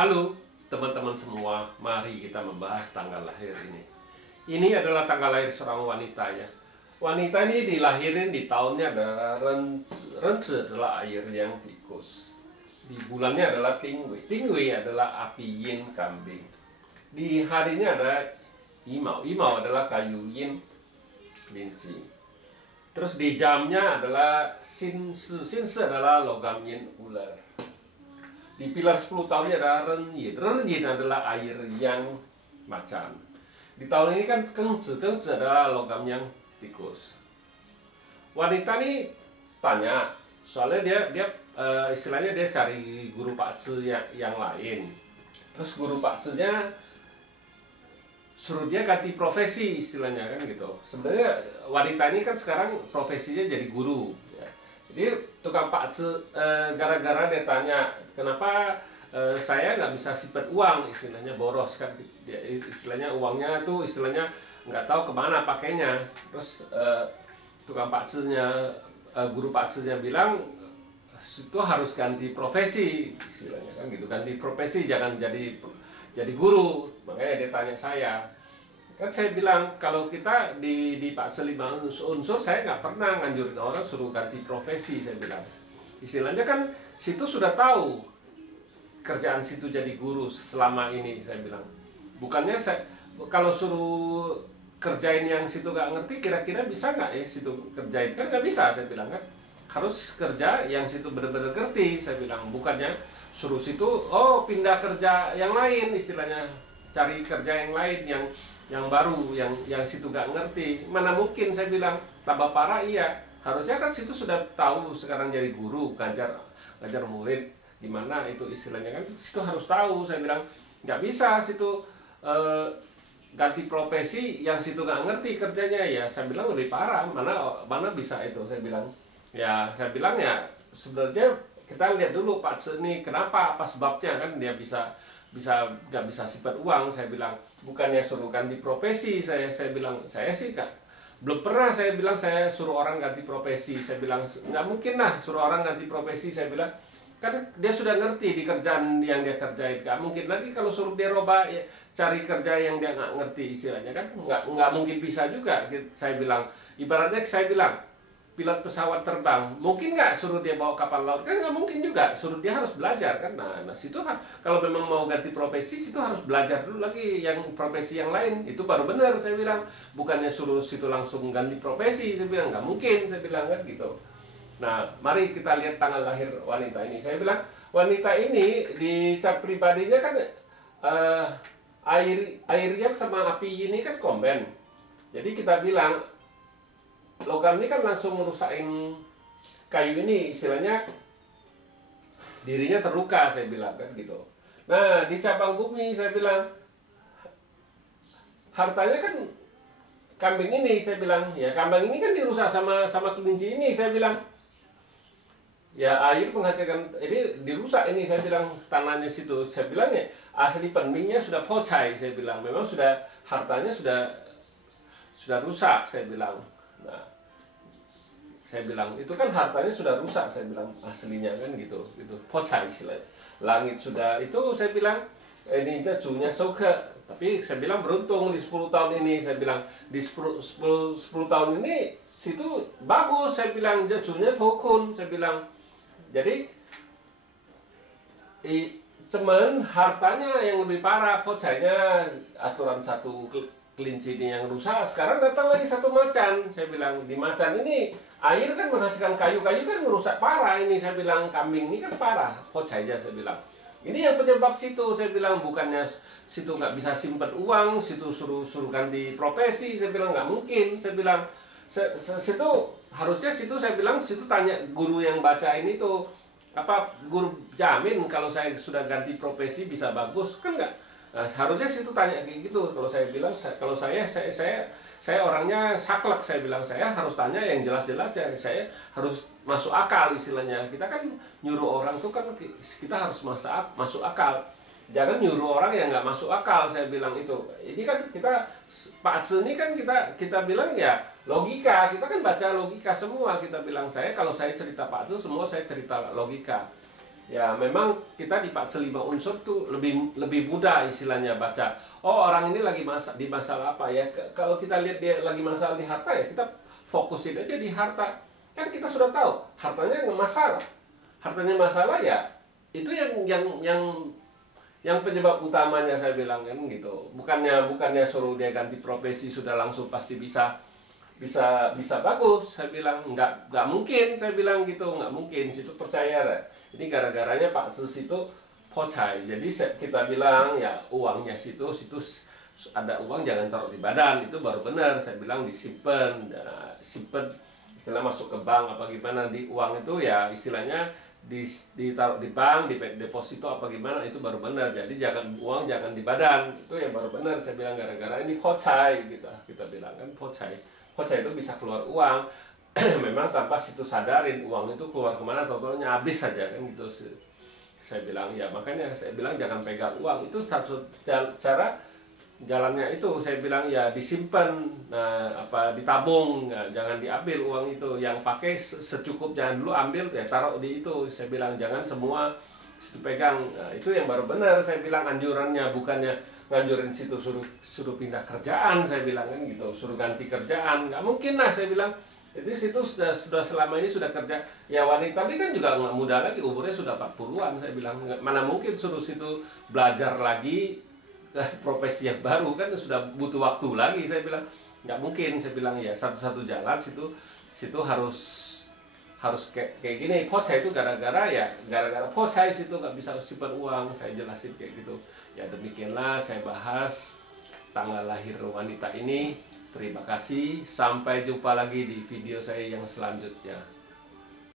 Halo teman-teman semua, mari kita membahas tanggal lahir ini. Ini adalah tanggal lahir seorang wanita ya. Wanita ini dilahirin di tahunnya adalah Rense adalah air yang tikus. Di bulannya adalah Tingwei. Tingwei adalah api yin kambing. Di harinya ada Imau. Imau adalah kayu yin linci. Terus di jamnya adalah Sinse. Sinse adalah logam yin ular. Di pilar 10 tahunnya ada Renyin. Renyin adalah air yang macan. Di tahun ini kan Kengzi. Kengzi adalah logam yang tikus. Wanita ini tanya, soalnya dia istilahnya dia cari guru pakzi yang lain. Terus guru pakzinya suruh dia ganti profesi istilahnya kan gitu. Sebenarnya wanita ini kan sekarang profesinya jadi guru. Ya. Jadi tukang pakzi gara-gara dia tanya, kenapa saya nggak bisa simpan uang, istilahnya boros kan, istilahnya uangnya tuh istilahnya nggak tahu kemana pakainya. Terus tukang pakzinya, guru pakzinya bilang itu harus ganti profesi, istilahnya kan gitu, ganti profesi, jangan jadi guru. Makanya dia tanya saya. Kan saya bilang, kalau kita di pakzi 5 unsur, saya nggak pernah nganjurin orang suruh ganti profesi, saya bilang. Istilahnya kan, situ sudah tahu kerjaan situ jadi guru selama ini, saya bilang. Bukannya kalau suruh kerjain yang situ nggak ngerti, kira-kira bisa nggak ya situ kerjain? Kan nggak bisa, saya bilang kan. Harus kerja yang situ benar-benar ngerti, saya bilang. Bukannya suruh situ, oh pindah kerja yang lain, istilahnya. Cari kerja yang lain, yang baru, yang situ nggak ngerti. Mana mungkin, saya bilang. Tambah parah, iya. Harusnya kan situ sudah tahu sekarang jadi guru, ngajar murid. Gimana itu istilahnya kan, situ harus tahu, saya bilang. Nggak bisa situ ganti profesi yang situ nggak ngerti kerjanya, ya saya bilang lebih parah. Mana bisa itu, saya bilang. Ya saya bilang ya sebenarnya kita lihat dulu Pak ini kenapa, apa sebabnya kan dia nggak bisa simpan uang. Saya bilang bukannya suruh ganti profesi, saya bilang saya sih kak belum pernah, saya bilang saya suruh orang ganti profesi. Saya bilang nggak mungkin lah suruh orang ganti profesi, saya bilang kan dia sudah ngerti di kerjaan yang dia kerjain, nggak mungkin lagi kalau suruh dia roba ya, cari kerja yang dia nggak ngerti istilahnya kan, nggak mungkin bisa juga. Saya bilang ibaratnya saya bilang pilot pesawat terbang, mungkin nggak suruh dia bawa kapal laut, kan nggak mungkin juga, suruh dia harus belajar kan. Nah situ kalau memang mau ganti profesi, situ harus belajar dulu lagi yang profesi yang lain, itu baru benar, saya bilang. Bukannya suruh situ langsung ganti profesi, saya bilang nggak mungkin, saya bilang kan gitu. Nah mari kita lihat tanggal lahir wanita ini. Saya bilang wanita ini di cat pribadinya kan airnya sama api ini kan komben, jadi kita bilang logam ini kan langsung merusakin kayu ini, istilahnya dirinya terluka, saya bilang kan gitu. Nah di cabang bumi saya bilang hartanya kan kambing ini, saya bilang ya kambing ini kan dirusak sama kelinci ini, saya bilang ya air menghasilkan ini dirusak ini, saya bilang tanahnya situ, saya bilang ya asli peningnya sudah pocai, saya bilang memang sudah hartanya sudah rusak, saya bilang. Nah, saya bilang itu kan hartanya sudah rusak, saya bilang aslinya kan gitu, pocai istilahnya. Langit sudah itu, saya bilang ini jajunya soke, tapi saya bilang beruntung di 10 tahun ini, saya bilang di 10 tahun ini situ bagus, saya bilang jajunya tokun, saya bilang. Jadi cuman hartanya yang lebih parah, pocainya aturan satu kelinci ini yang rusak. Sekarang datang lagi satu macan, saya bilang di macan ini air kan menghasilkan kayu kan merusak parah ini, saya bilang kambing ini kan parah, pocai aja, saya bilang. Ini yang penyebab situ, saya bilang. Bukannya situ nggak bisa simpan uang, situ suruh ganti profesi, saya bilang nggak mungkin, saya bilang. Situ harusnya situ, saya bilang situ tanya guru yang baca ini tuh, apa guru jamin kalau saya sudah ganti profesi bisa bagus kan nggak? Nah, harusnya situ tanya kayak gitu. Kalau saya bilang, kalau saya orangnya saklek, saya bilang saya harus tanya yang jelas-jelas, saya harus masuk akal istilahnya. Kita kan nyuruh orang tuh kan kita harus masuk akal. Jangan nyuruh orang yang nggak masuk akal, saya bilang itu. Ini kan kita pakzi ini kan kita bilang ya logika. Kita kan baca logika semua. Kita bilang kalau saya cerita pakzi semua saya cerita logika. Ya memang kita di Paksel 5 unsur tuh lebih mudah istilahnya baca. Oh, orang ini lagi di masalah apa ya? Kalau kita lihat dia lagi masalah di harta, ya kita fokusin aja di harta. Kan kita sudah tahu hartanya yang masalah. Hartanya masalah ya itu yang penyebab utamanya, saya bilang kan gitu. Bukannya suruh dia ganti profesi sudah langsung pasti bisa bagus. Saya bilang nggak mungkin, saya bilang gitu, nggak mungkin. Situ percaya deh. Ini gara-garanya Pak Sus itu pocai. Jadi kita bilang ya uangnya situ ada uang jangan taruh di badan, itu baru benar. Saya bilang disimpan, simpen istilah masuk ke bank apa gimana. Di uang itu ya istilahnya ditaruh di bank, di deposito apa gimana, itu baru benar. Jadi uang jangan di badan, itu yang baru benar. Saya bilang gara-gara ini pocai gitu. Kita bilang kan pocai itu bisa keluar uang. Memang tanpa situ sadarin uang itu keluar kemana, totalnya habis saja kan gitu. Saya bilang ya makanya saya bilang jangan pegang uang, itu satu cara jalannya. Itu saya bilang ya disimpan, ditabung, jangan diambil uang itu, yang pakai secukup, jangan dulu ambil ya taruh di itu. Saya bilang jangan semua situ pegang. Itu yang baru benar, saya bilang anjurannya. Bukannya nganjurin situ suruh pindah kerjaan, saya bilang kan gitu, suruh ganti kerjaan, nggak mungkin lah, saya bilang. Jadi situ sudah selama ini sudah kerja ya wanita, tapi kan juga nggak muda lagi, umurnya sudah 40-an. Saya bilang mana mungkin suruh situ belajar lagi profesi yang baru, kan sudah butuh waktu lagi. Saya bilang nggak mungkin. Saya bilang ya satu-satu jalan situ harus kayak gini. Pocai itu gara-gara pocai situ nggak bisa simpan uang. Saya jelasin kayak gitu. Ya demikianlah saya bahas tanggal lahir wanita ini. Terima kasih, sampai jumpa lagi di video saya yang selanjutnya.